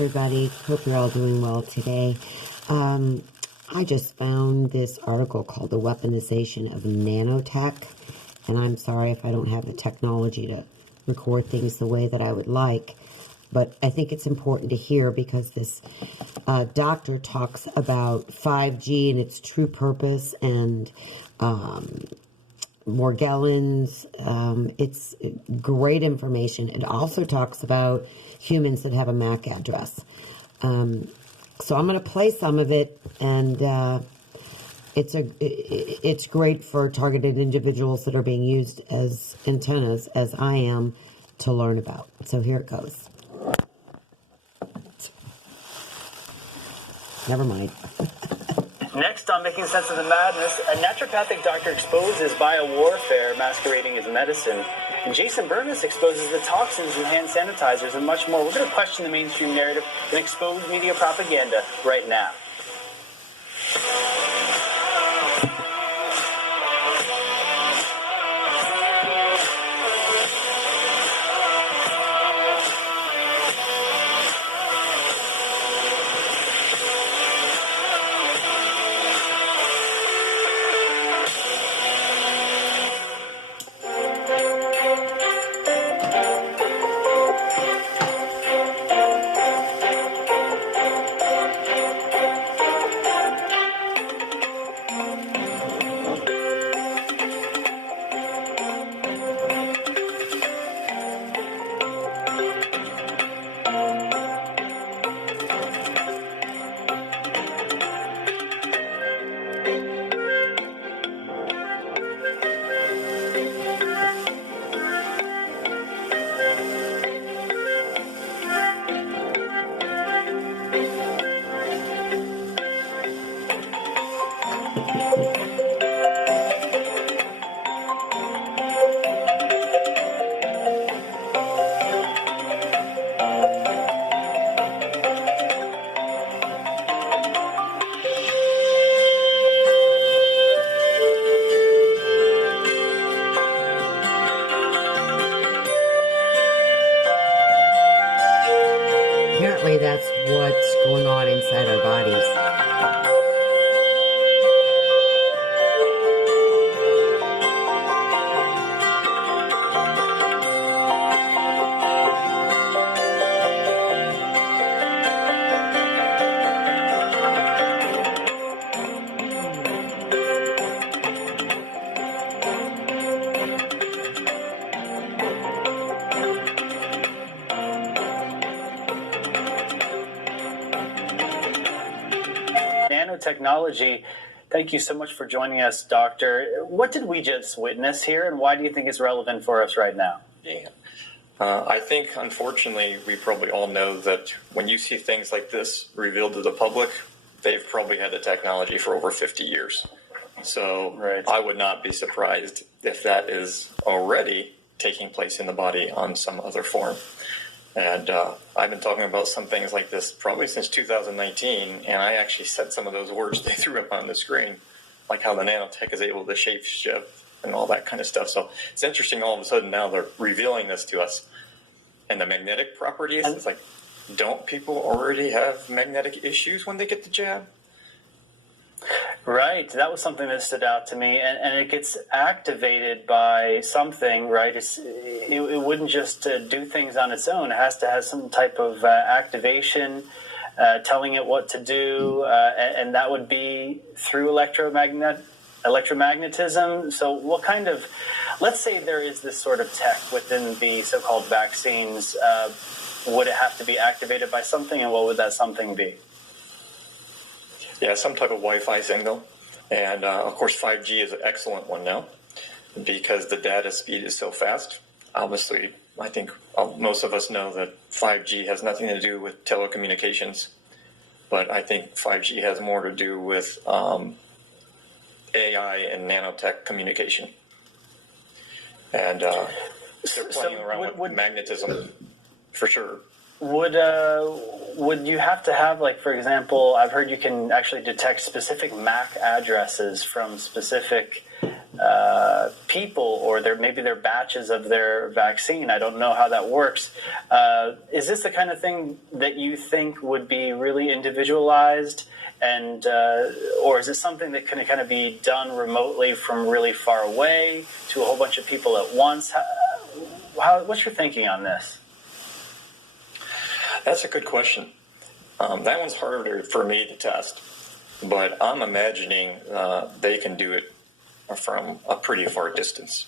everybody. Hope you're all doing well today. I just found this article called The Weaponization of Nanotech, and I'm sorry if I don't have the technology to record things the way that I would like, but I think it's important to hear because this doctor talks about 5G and its true purpose and Morgellons. It's great information. It also talks about humans that have a MAC address. So I'm going to play some of it, and it's great for targeted individuals that are being used as antennas, as I am, to learn about. So here it goes. Never mind. Next on Making Sense of the Madness, a naturopathic doctor exposes biowarfare masquerading as medicine. And Jason Burness exposes the toxins in hand sanitizers and much more. We're going to question the mainstream narrative and expose media propaganda right now. Apparently that's what's going on inside our bodies. Nanotechnology. Thank you so much for joining us, Doctor. What did we just witness here, and why do you think it's relevant for us right now? Yeah. I think, unfortunately, we probably all know that when you see things like this revealed to the public, they've probably had the technology for over 50 years. So I would not be surprised if that is already taking place in the body on some other form. And I've been talking about some things like this probably since 2019, and I actually said some of those words they threw up on the screen, like how the nanotech is able to shape shift and all that kind of stuff. So it's interesting all of a sudden now they're revealing this to us. And the magnetic properties, it's like, don't people already have magnetic issues when they get the jab? Right, that was something that stood out to me, and it gets activated by something, right? It wouldn't just do things on its own. It has to have some type of activation, telling it what to do, and that would be through electromagnetism. So what kind of, let's say there is this sort of tech within the so-called vaccines, would it have to be activated by something, and what would that something be? Yeah, some type of Wi-Fi signal. And, of course, 5G is an excellent one now because the data speed is so fast. Obviously, I think most of us know that 5G has nothing to do with telecommunications, but I think 5G has more to do with AI and nanotech communication. And they're playing around with magnetism for sure. Would you have to have, like, for example, I've heard you can actually detect specific MAC addresses from specific people, or maybe they're batches of their vaccine. I don't know how that works. Is this the kind of thing that you think would be really individualized, and or is it something that can kind of be done remotely from really far away to a whole bunch of people at once? What's your thinking on this? That's a good question. That one's harder for me to test, but I'm imagining they can do it from a pretty far distance.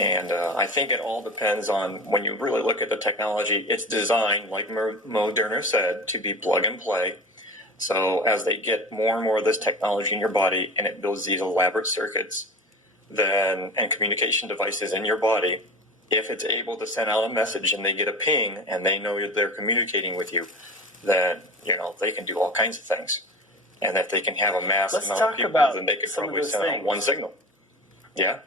And I think it all depends on, when you really look at the technology, it's designed, like Moderna said, to be plug and play. So as they get more and more of this technology in your body, and it builds these elaborate circuits and communication devices in your body, if it's able to send out a message and they get a ping and they know they're communicating with you, then they can do all kinds of things. And if they can have a mass amount of people, then they could probably send out one signal. Yeah.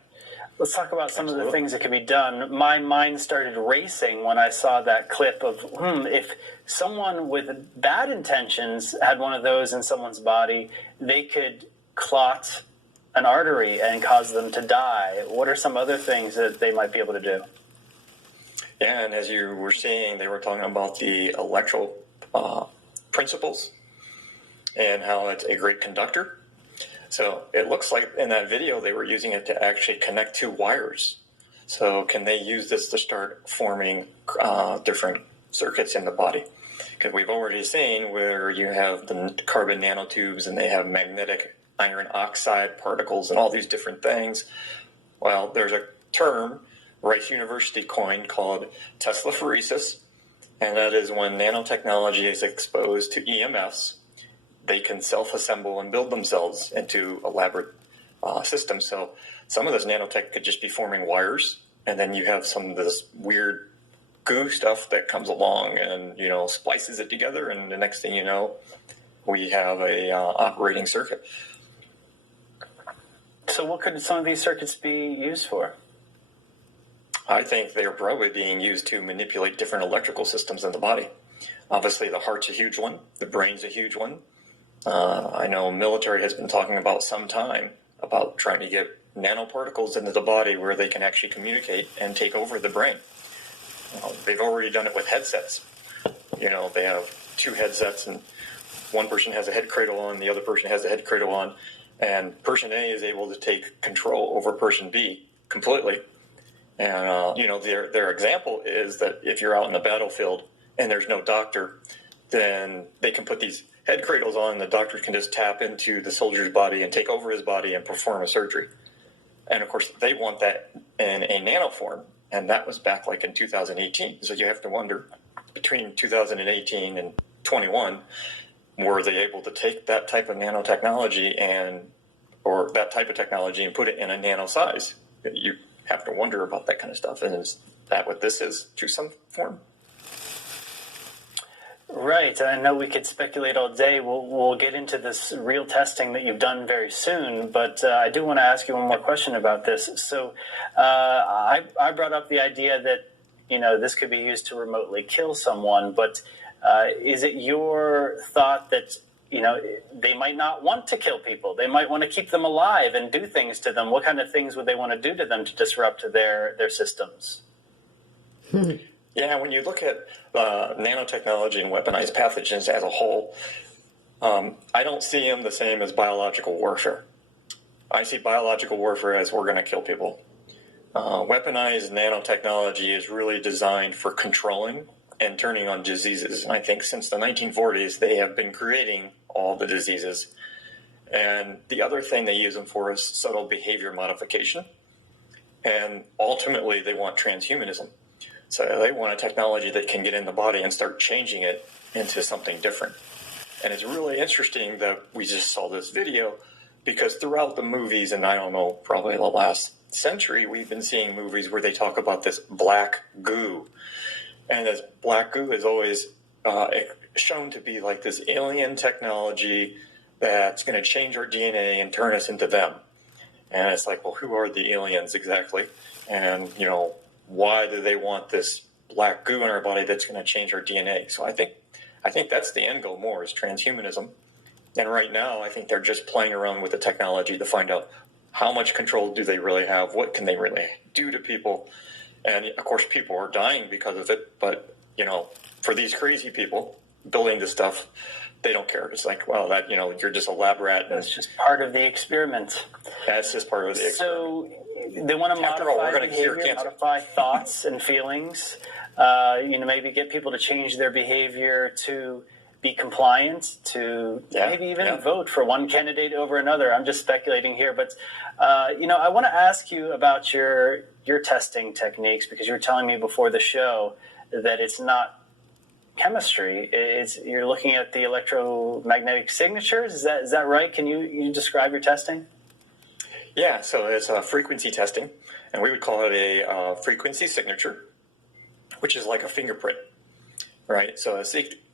Let's talk about some of the things that can be done. My mind started racing when I saw that clip of, if someone with bad intentions had one of those in someone's body, they could clot an artery and cause them to die. What are some other things that they might be able to do? Yeah, and as you were seeing, they were talking about the electrical principles and how it's a great conductor. So it looks like in that video they were using it to actually connect two wires. So can they use this to start forming different circuits in the body? Because we've already seen where you have the carbon nanotubes and they have magnetic iron oxide particles and all these different things. Well, there's a term Rice University coined called Teslaphoresis, and that is when nanotechnology is exposed to EMFs, they can self-assemble and build themselves into elaborate systems. So some of this nanotech could just be forming wires, and then you have some of this weird goo stuff that comes along and splices it together, and the next thing you know, we have a operating circuit. So what could some of these circuits be used for? I think they're probably being used to manipulate different electrical systems in the body. Obviously, the heart's a huge one. The brain's a huge one. I know military has been talking about some time about trying to get nanoparticles into the body where they can actually communicate and take over the brain. They've already done it with headsets. They have two headsets, and one person has a head cradle on, the other person has a head cradle on, and person A is able to take control over person B completely. And, their example is that if you're out in the battlefield and there's no doctor, then they can put these head cradles on, and the doctor can just tap into the soldier's body and take over his body and perform a surgery. And, of course, they want that in a nano form, and that was back like in 2018. So you have to wonder, between 2018 and 21, were they able to take that type of nanotechnology or that type of technology and put it in a nano size? You have to wonder about that kind of stuff. And is that what this is to some form? Right. I know we could speculate all day. We'll get into this real testing that you've done very soon, but I do want to ask you one more question about this. So I brought up the idea that, this could be used to remotely kill someone, but is it your thought that, they might not want to kill people? They might want to keep them alive and do things to them. What kind of things would they want to do to them to disrupt their systems? Yeah, when you look at nanotechnology and weaponized pathogens as a whole, I don't see them the same as biological warfare. I see biological warfare as we're going to kill people. Weaponized nanotechnology is really designed for controlling and turning on diseases. And I think since the 1940s, they have been creating all the diseases. And the other thing they use them for is subtle behavior modification. And ultimately, they want transhumanism. So they want a technology that can get in the body and start changing it into something different. And it's really interesting that we just saw this video, because throughout the movies, and I don't know, probably the last century, we've been seeing movies where they talk about this black goo. And this black goo is always shown to be like this alien technology that's going to change our DNA and turn us into them. And it's like, well, who are the aliens exactly? And, why do they want this black goo in our body that's going to change our DNA? So I think that's the end goal more, is transhumanism. And right now, I think they're just playing around with the technology to find out How much control do they really have? What can they really do to people? And of course, people are dying because of it. But, for these crazy people building this stuff, they don't care. It's like, well, that, you're just a lab rat. It's just part of the experiment. That's just part of the experiment. So they want to After all, we're modify gonna cure behavior, cancer. modify thoughts and feelings. Maybe get people to change their behavior to be compliant, to maybe even vote for one candidate over another. I'm just speculating here, but I want to ask you about your testing techniques, because you were telling me before the show that it's not chemistry. You're looking at the electromagnetic signatures. Is that right? Can you describe your testing? Yeah, so it's frequency testing, and we would call it a frequency signature, which is like a fingerprint, right? So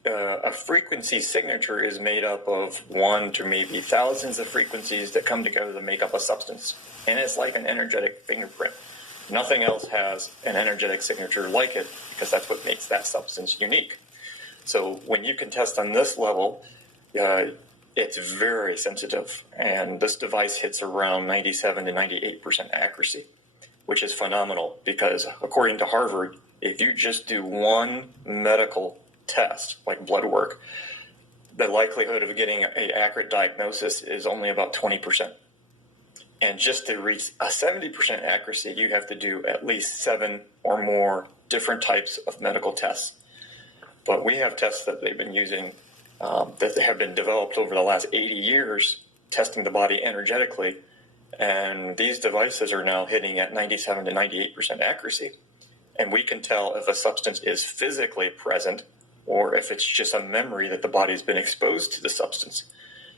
a frequency signature is made up of one to maybe thousands of frequencies that come together to make up a substance, and it's like an energetic fingerprint. Nothing else has an energetic signature like it, because that's what makes that substance unique. So when you can test on this level, it's very sensitive, and this device hits around 97 to 98% accuracy, which is phenomenal, because according to Harvard, if you just do one medical test, like blood work, the likelihood of getting an accurate diagnosis is only about 20%. And just to reach a 70% accuracy, you have to do at least 7 or more different types of medical tests. But we have tests that they've been using that have been developed over the last 80 years, testing the body energetically. And these devices are now hitting at 97 to 98% accuracy. And we can tell if a substance is physically present or if it's just a memory that the body's been exposed to the substance.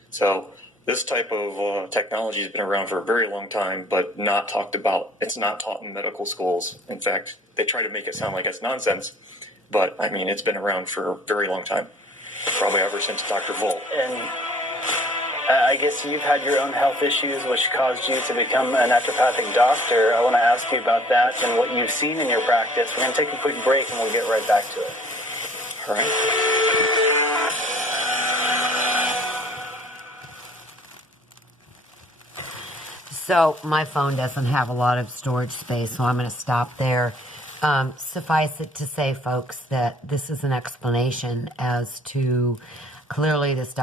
So this type of technology has been around for a very long time, but not talked about. It's not taught in medical schools. In fact, they try to make it sound like it's nonsense. But, it's been around for a very long time, probably ever since Dr. Volk. And I guess you've had your own health issues, which caused you to become a naturopathic doctor. I want to ask you about that and what you've seen in your practice. We're going to take a quick break, and we'll get right back to it. All right. So my phone doesn't have a lot of storage space, so I'm going to stop there. Suffice it to say, folks, that this is an explanation as to clearly this doctor